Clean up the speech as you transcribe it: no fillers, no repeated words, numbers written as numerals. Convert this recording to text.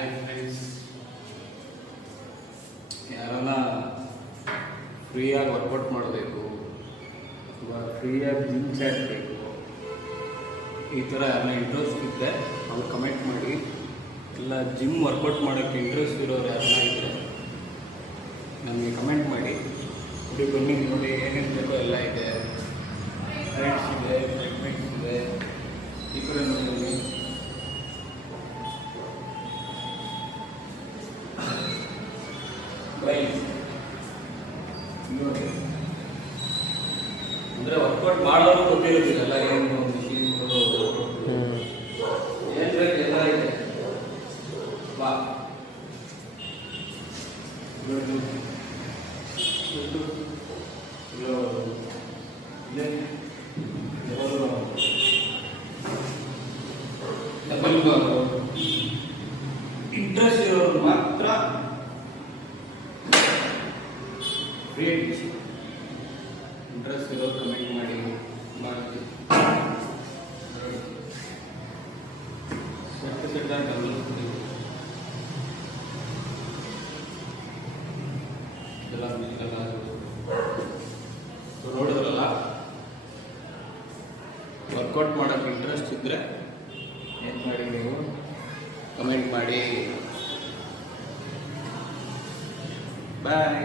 Hi friends, ಯಾರನ್ನ ಫ್ರೀಯಾಗಿ workout ಮಾಡಬೇಕು ಅಥವಾ ಫ್ರೀಯಾಗಿ ಜಿಮ್ ಸೇರಬೇಕು, ಈ ಥರ ಯಾರನ್ನ ಇಂಟ್ರೆಸ್ಟ್ ಇದ್ದರೆ ಅವ್ರು ಕಮೆಂಟ್ ಮಾಡಿ. ಇಲ್ಲ ಜಿಮ್ ವರ್ಕೌಟ್ ಮಾಡೋಕ್ಕೆ ಇಂಟ್ರೆಸ್ಟ್ ಇರೋರು ಯಾರನ್ನ ಇದ್ದರೆ ನಮಗೆ ಕಮೆಂಟ್ ಮಾಡಿ. ಇಲ್ಲಿ ಬನ್ನಿ ನೋಡಿ, ಏನೇನು ಬೇಕೋ ಎಲ್ಲ ಇದೆ. ರೈಟ್ಸ್ ಇದೆ, ಟ್ರೆಡ್ಮಿಲ್ಸ್ ಇದೆ. ಈ ಕಡೆ ನೋಡಿ, ಅಂದರೆ ವರ್ಕೌಟ್ ಮಾಡೋರು ಗೊತ್ತಿರುತ್ತಿಲ್ಲ. ಏನು ಮಿಷಿನ್ಗಳು ಏನು ಬೇಕು ಎಲ್ಲ ಇದೆ. ಬಾ ಇಂಟ್ರೆಸ್ಟ್ ಇರೋರು ಮಾತ್ರ ಇಂಟ್ರೆಸ್ಟ್ ಇರೋರು ಕಮೆಂಟ್ ಮಾಡಿ. ನೋಡಿದ್ರಲ್ಲ, ವರ್ಕೌಟ್ ಮಾಡೋಕ್ಕೆ ಇಂಟ್ರೆಸ್ಟ್ ಇದ್ದರೆ ಏನು ಮಾಡಿ, ನೀವು ಕಮೆಂಟ್ ಮಾಡಿ. ಬಾಯ್.